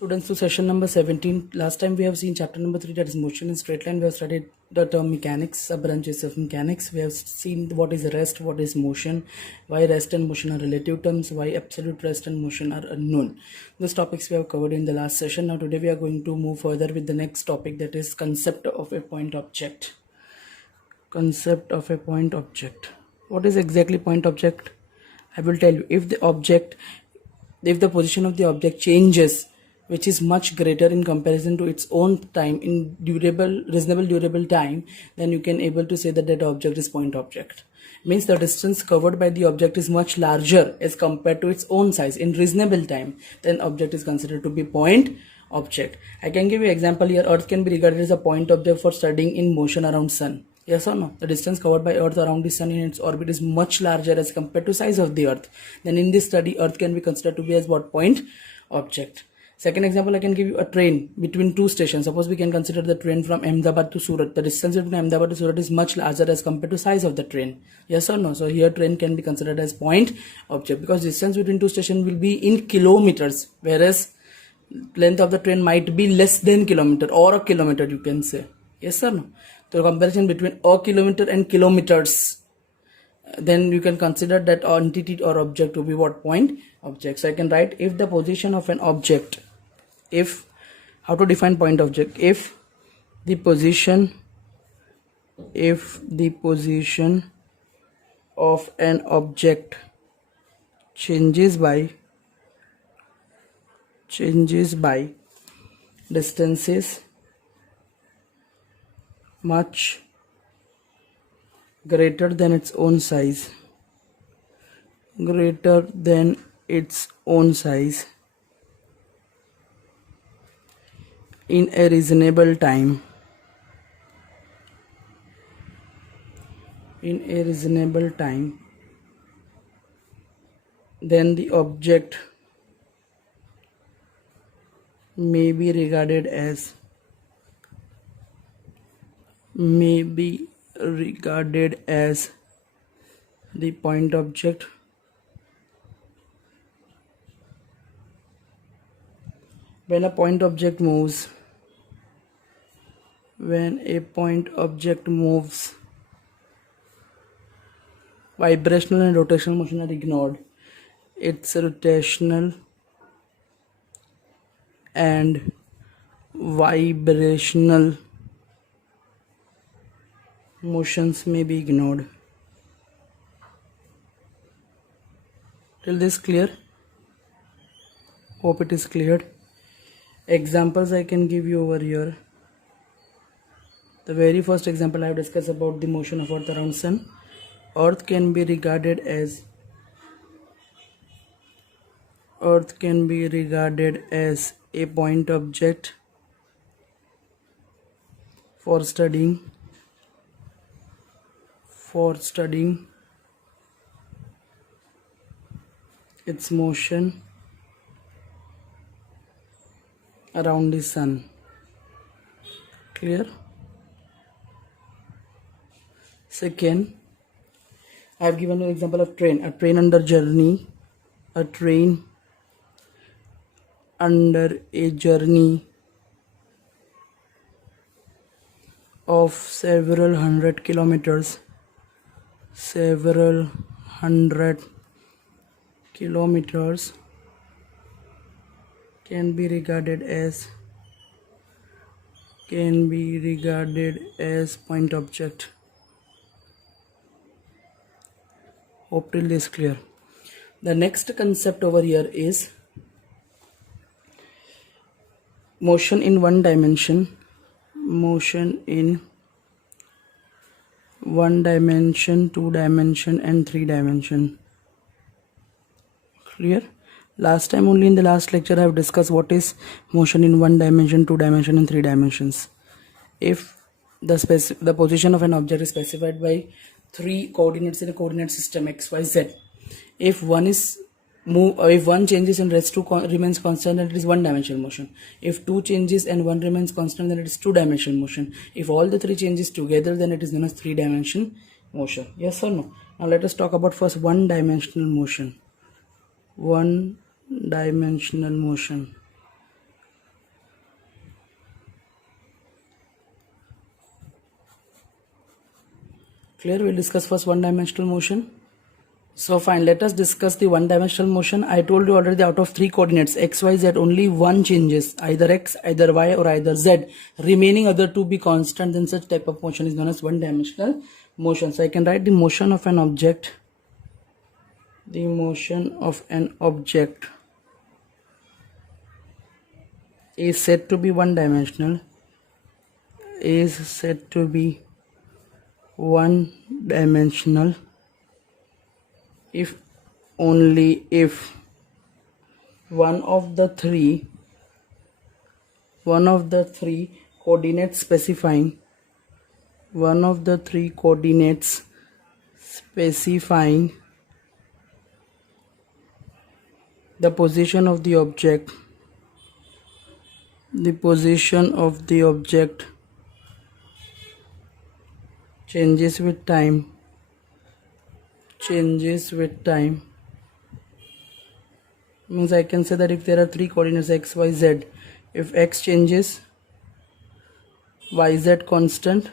Students, to session number 17. Last time we have seen chapter number 3, that is motion in straight line. We have studied the term mechanics, sub-branches of mechanics. We have seen what is rest, what is motion, why rest and motion are relative terms, why absolute rest and motion are unknown. Those topics we have covered in the last session. Now today we are going to move further with the next topic, that is concept of a point object. Concept of a point object. What is exactly point object? I will tell you. If the position of the object changes, which is much greater in comparison to its own time in reasonable durable time, then you can able to say that that object is point object. Means the distance covered by the object is much larger as compared to its own size in reasonable time, then object is considered to be point object. I can give you example here. Earth can be regarded as a point object for studying in motion around sun. Yes or no? The distance covered by Earth around the sun in its orbit is much larger as compared to size of the Earth. Then in this study, Earth can be considered to be as what? Point object. Second example, I can give you a train between two stations. Suppose we can consider the train from Ahmedabad to Surat. The distance between Ahmedabad to Surat is much larger as compared to size of the train. Yes or no? So here train can be considered as point object because distance between two stations will be in kilometers, whereas length of the train might be less than kilometer or a kilometer, you can say. Yes or no? So comparison between a kilometer and kilometers, then you can consider that entity or object to be what? Point object. So I can write, if the position of an object, how to define point object? If the position of an object changes by distances much greater than its own size, in a reasonable time, then the object may be regarded as the point object. When a point object moves, vibrational and rotational motion are ignored. Its rotational and vibrational motions may be ignored. Till this clear? Hope it is cleared. Examples I can give you over here. The very first example I have discussed about the motion of Earth around sun. Earth can be regarded as a point object for studying its motion around the sun. Clear? Second, I have given an example of train. A train under a journey of several hundred kilometers can be regarded as point object. Hope till this clear. The next concept over here is motion in one dimension, 2 dimension and 3 dimension. Clear? Last time only in the last lecture I have discussed what is motion in 1 dimension, 2 dimension and 3 dimensions. If the position of an object is specified by 3 coordinates in a coordinate system x, y, z. If one changes and rest 2 remains constant, then it is 1 dimensional motion. If 2 changes and 1 remains constant, then it is 2 dimensional motion. If all the 3 changes together, then it is known as 3 dimensional motion. Yes or no? Now let us talk about first 1 dimensional motion. 1 dimensional motion. Clear? We'll discuss first one-dimensional motion. So fine, let us discuss the one-dimensional motion. I told you already, out of 3 coordinates x, y, z, only one changes, either x, either y, or either z. Remaining other 2 be constant. Then such type of motion is known as one-dimensional motion. So I can write the motion of an object. The motion of an object is said to be one-dimensional. Is said to be one-dimensional if only if one of the three coordinates specifying the position of the object changes with time. Means I can say that if there are 3 coordinates x, y, z, if x changes, y, z constant,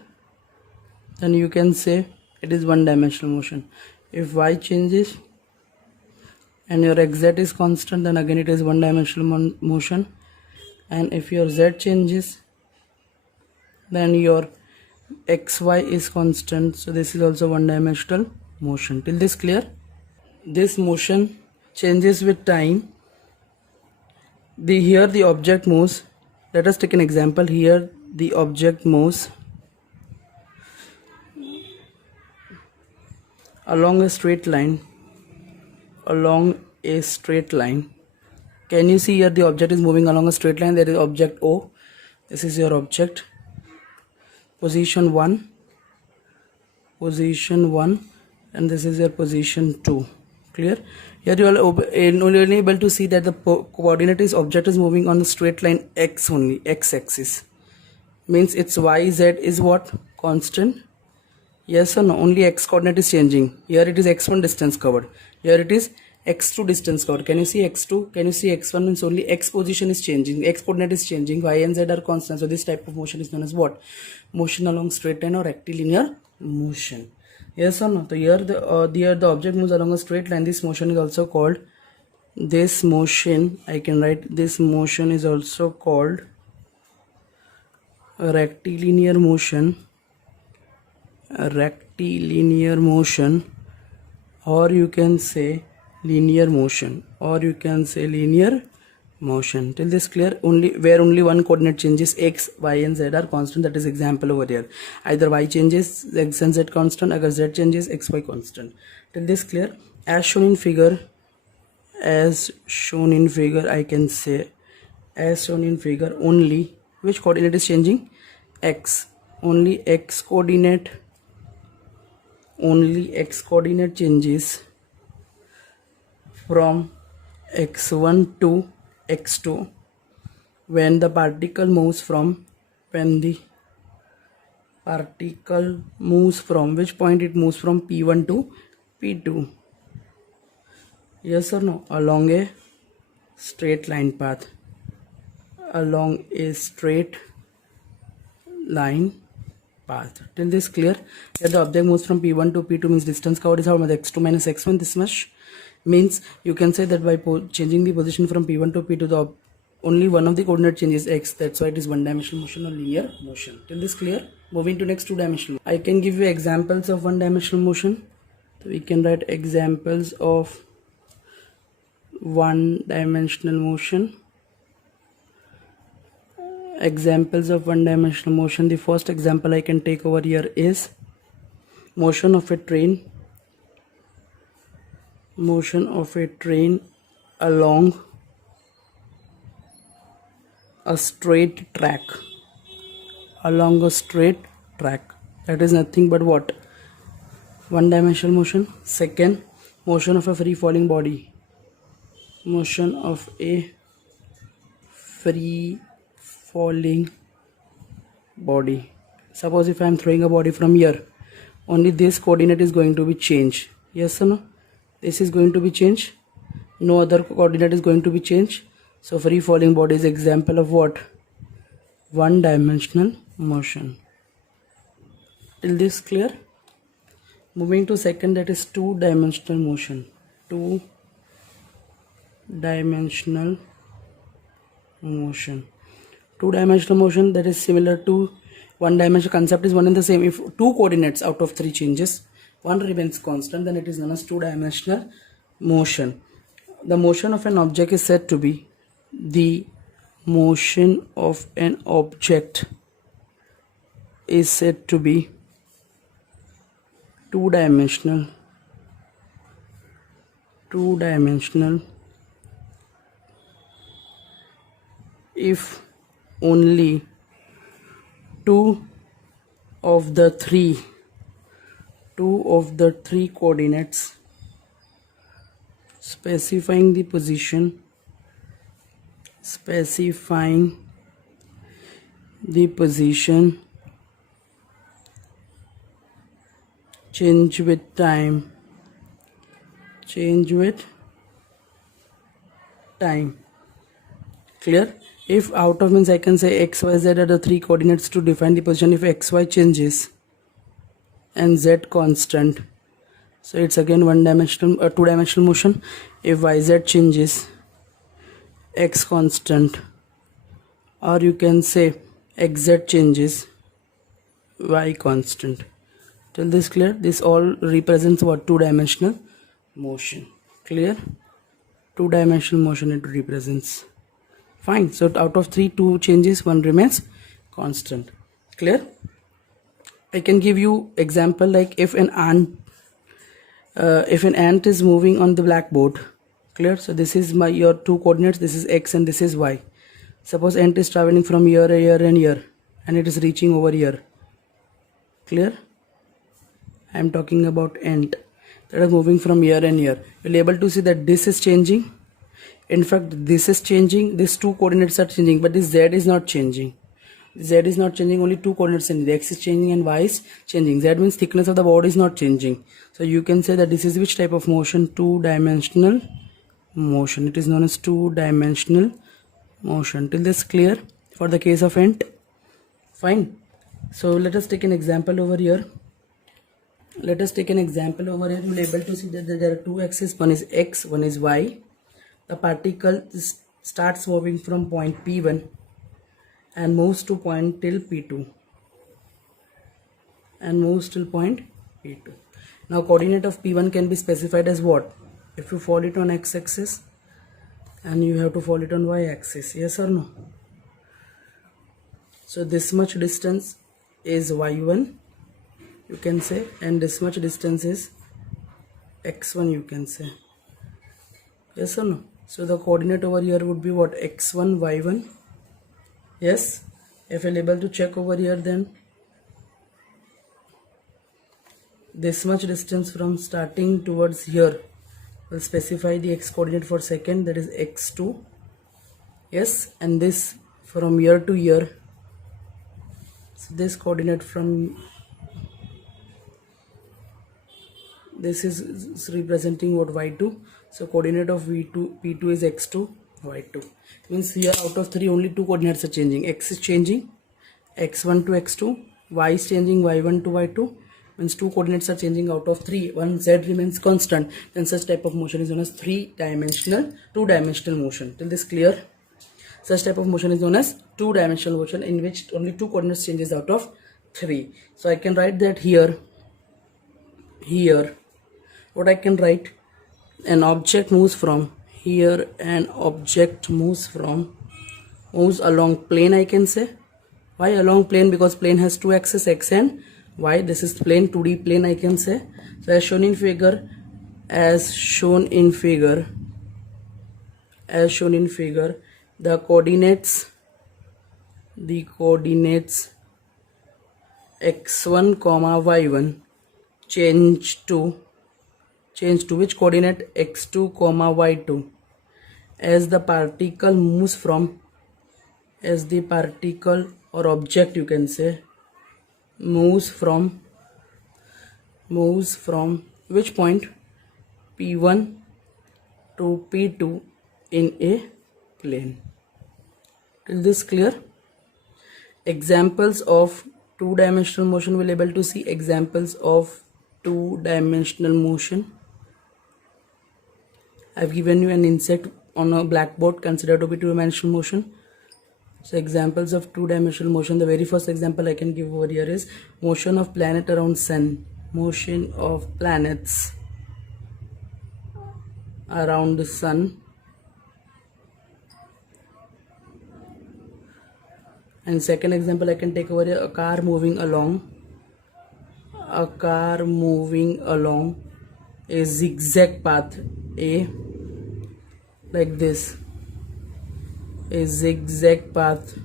then you can say it is one-dimensional motion. If y changes and your xz is constant, then again it is one-dimensional motion. And if your z changes, then your xy is constant, so this is also one-dimensional motion. Till this clear? This motion changes with time. Here the object moves. Let us take an example. Here the object moves along a straight line. Can you see here the object is moving along a straight line? There is object O. This is your object. Position 1, and this is your position 2. Clear? Here you are only able to see that the coordinate is object is moving on the straight line x only, x-axis. Means its y, z is what? Constant. Yes or no? Only x coordinate is changing. Here it is x1 distance covered. Here it is x2 distance covered. Can you see x2? Can you see x1? Means only x position is changing, x coordinate is changing, y and z are constant. So this type of motion is known as what? Motion along straight line or rectilinear motion. Yes or no? So here the object moves along a straight line. This motion is also called, I can write this motion is also called a rectilinear motion. Or you can say linear motion. Till this clear? Only one coordinate changes, x, y and z are constant. That is example over here. Either y changes, x and z constant, or z changes, x, y constant. Till this clear? As shown in figure, I can say, as shown in figure, only which coordinate is changing? X. Only x coordinate changes from x1 to x2 when the particle moves from which point it moves from P1 to P2. Yes or no? Along a straight line path. Till this clear? Here the object moves from P1 to P2 means distance covered is how much? x2 minus x1. This much means you can say that by changing the position from P1 to P2, only one of the coordinate changes x. That's why it is one-dimensional motion or linear motion. Till this clear? Moving to next two-dimensional. I can give you examples of one-dimensional motion. So we can write examples of one-dimensional motion. Examples of one-dimensional motion. The first example I can take over here is motion of a train along a straight track. That is nothing but what? One-dimensional motion. Second, motion of a free falling body. Suppose if I am throwing a body from here, only this coordinate is going to be changed. Yes or no? This is going to be changed. No other coordinate is going to be changed. So free falling body is example of what? One-dimensional motion. Till this clear? Moving to second, that is two-dimensional motion. Two-dimensional motion. Two-dimensional motion, that is similar to one-dimensional concept, is one and the same. If two coordinates out of three changes, one remains constant, then it is known as two-dimensional motion. The motion of an object is said to be the motion of an object is said to be two-dimensional if only two of the three coordinates specifying the position change with time. Clear? If out of means I can say x, y, z are the three coordinates to define the position. If x, y changes and z constant, so it's again one-dimensional or two-dimensional motion. If y, z changes, x constant, or you can say x, z changes, y constant. Till this clear? This all represents what? Two-dimensional motion. Clear? Two-dimensional motion it represents. Fine. So out of three, two changes, one remains constant. Clear? I can give you example like if an ant is moving on the blackboard. Clear? So this is your two coordinates. This is x and this is y. Suppose ant is traveling from here, and here, and it is reaching over here. Clear? I am talking about ant that is moving from here and here. You'll able to see that this is changing. In fact, this is changing. These two coordinates are changing, but this z is not changing. Z is not changing. Only two coordinates changing. The x is changing and y is changing. Z means thickness of the board is not changing. So you can say that this is which type of motion? Two-dimensional motion. It is known as two-dimensional motion. Till this clear for the case of ant? Fine. So let us take an example over here. You will be able to see that there are two axes. One is x, one is y. The particle starts moving from point P1 and moves to point till P2. Now coordinate of P1 can be specified as what? If you follow it on x-axis and you have to follow it on y-axis. Yes or no? So this much distance is y1, you can say, and this much distance is x1, you can say. Yes or no? So the coordinate over here would be what? X1, y1. Yes? If you're able to check over here, then this much distance from starting towards here will specify the x coordinate for second, that is x2. Yes? And this from here to here, so this coordinate from this is representing what? Y2. So coordinate of P2 is x2, y2. Means here out of three, only two coordinates are changing. X is changing, x1 to x2. Y is changing, y1 to y2. Means two coordinates are changing out of three. One z remains constant. Then such type of motion is known as two-dimensional motion. Till this clear? Such type of motion is known as two-dimensional motion, in which only two coordinates changes out of three. So I can write that here. What I can write? An object moves from here, an object moves along plane, I can say. Why along plane? Because plane has two axes, x and y. This is plane, 2D plane, I can say. So as shown in figure, the coordinates x1 comma y1 change to which coordinate? x2 comma y2 as the particle or object, you can say, moves from which point? P1 to P2 in a plane. Is this clear? Examples of two-dimensional motion, we'll able to see examples of two-dimensional motion. I've given you an insect on a blackboard considered to be two-dimensional motion. So examples of two-dimensional motion, the very first example I can give over here is motion of planet around sun. Motion of planets around the sun. And second example I can take over here, a car moving along. A car moving along a zigzag path, like this, a zigzag path,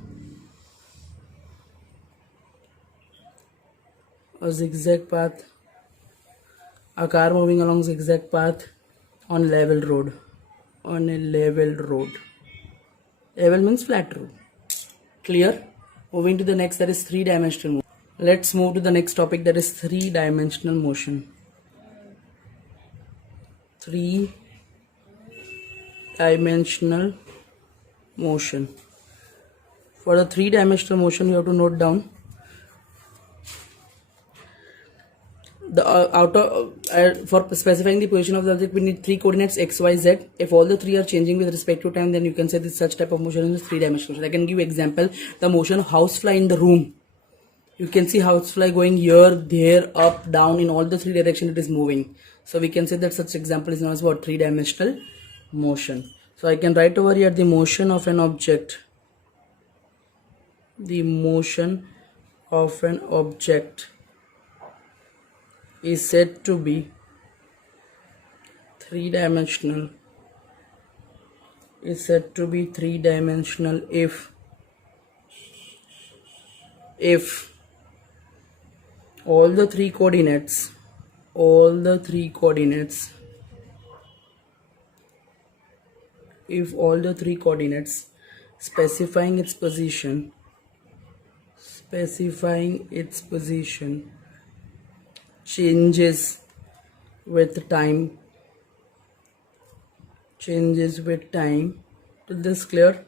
a zigzag path, a car moving along zigzag path on level road, on a level road. Level means flat road. Clear? Moving to the next, that is three-dimensional motion. Let's move to the next topic, that is three-dimensional motion. Three-dimensional motion. For the three-dimensional motion, you have to note down the for specifying the position of the object, we need three coordinates x, y, z. If all the three are changing with respect to time, then you can say this such type of motion is three-dimensional motion. I can give example, the motion of housefly in the room. You can see housefly going here, there, up, down, in all the three directions it is moving. So we can say that such example is known as what? Three-dimensional motion. So I can write over here the motion of an object. The motion of an object is said to be three-dimensional. Is said to be three-dimensional if all the three coordinates specifying its position changes with time. Is this clear?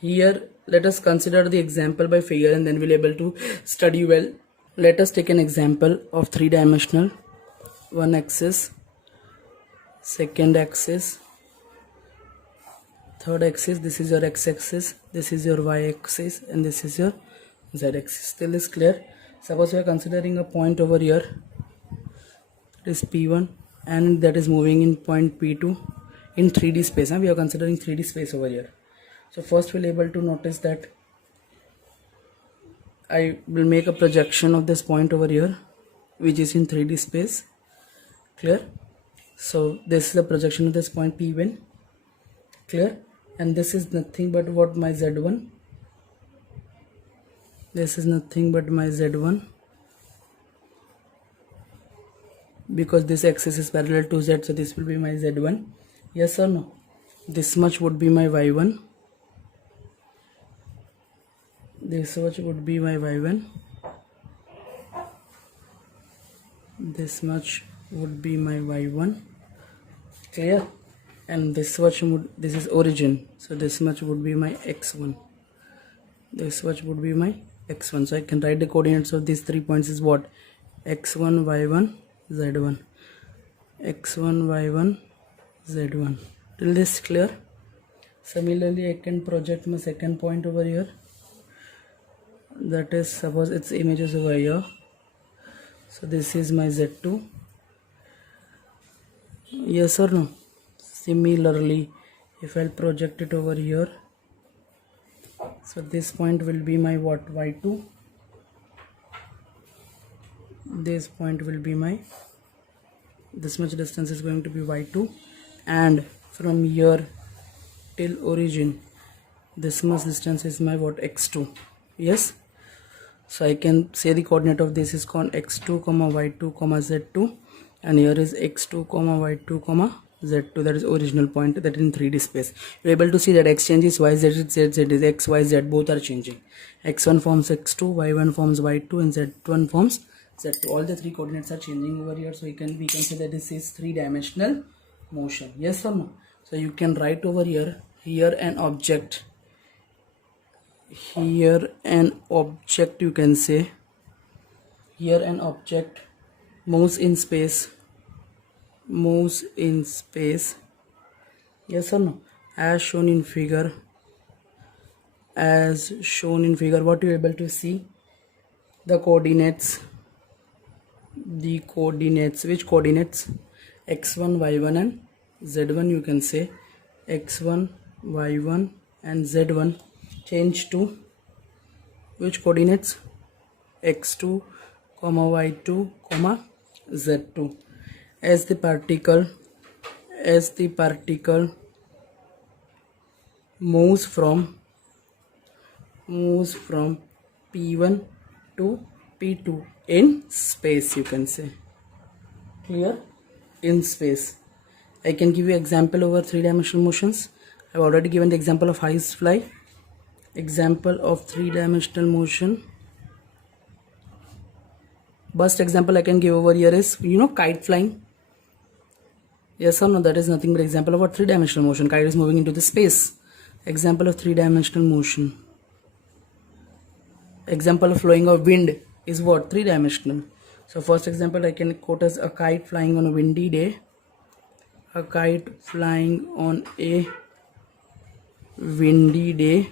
Here let us consider the example by figure and then we'll be able to study well. Let us take an example of three-dimensional. One axis, second axis, third axis. This is your x-axis, this is your y-axis, and this is your z-axis. Still is clear? Suppose we are considering a point over here. It is P1 and that is moving in point P2 in 3D space. We are considering 3D space over here. So first we'll be able to notice that I will make a projection of this point over here which is in 3D space. Clear? So this is the projection of this point P1. Clear? And this is nothing but what? My Z1. This is nothing but my Z1, because this axis is parallel to Z, so this will be my Z1. Yes or no? This much would be my Y1. This much would be my Y1. This much would be my Y1. Clear? And this much would, this is origin, so this much would be my X1. This much would be my X1. So I can write the coordinates of these 3 points is what? X1, Y1, Z1. X1, Y1, Z1. Till this clear? Similarly, I can project my second point over here. That is, suppose its image is over here. So this is my Z2. Yes or no? Similarly, if I'll project it over here, so this point will be my what? Y2. This point will be my, this much distance is going to be Y2, and from here till origin this much distance is my what? X2. Yes, so I can say the coordinate of this is called x2 comma y2 comma z2, and here is x2 comma y2 comma z2, that is original point that is in 3D space. You are able to see that x changes, y z is z, z is x, y, z, both are changing. X1 forms x2, y1 forms y2, and z1 forms z2. All the three coordinates are changing over here, so we can say that this is three-dimensional motion. Yes or no? So you can write over here, an object, you can say here an object moves in space, yes or no, as shown in figure, what you able to see, the coordinates, which coordinates, x1, y1 and z1, you can say x1, y1 and z1 change to which coordinates, x2, y2, z2, as the particle moves from p1 to p2 in space, you can say, clear, in space. I can give you example over three-dimensional motions. I've already given the example of ice fly. Example of three-dimensional motion, best example I can give over here is, kite flying, yes or no, that is nothing but example of a three-dimensional motion. Kite is moving into the space, example of three-dimensional motion. Example of flowing of wind is what, three-dimensional. So first example I can quote as a kite flying on a windy day, a kite flying on a windy day.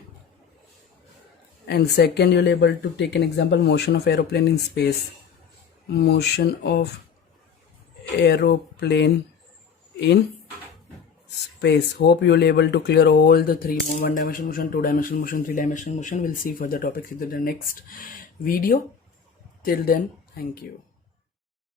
And second, you'll able to take an example, motion of aeroplane in space, motion of aeroplane in space. Hope you'll able to clear all the three: one-dimensional motion, two-dimensional motion, three-dimensional motion. We'll see further topics in the next video. Till then, thank you.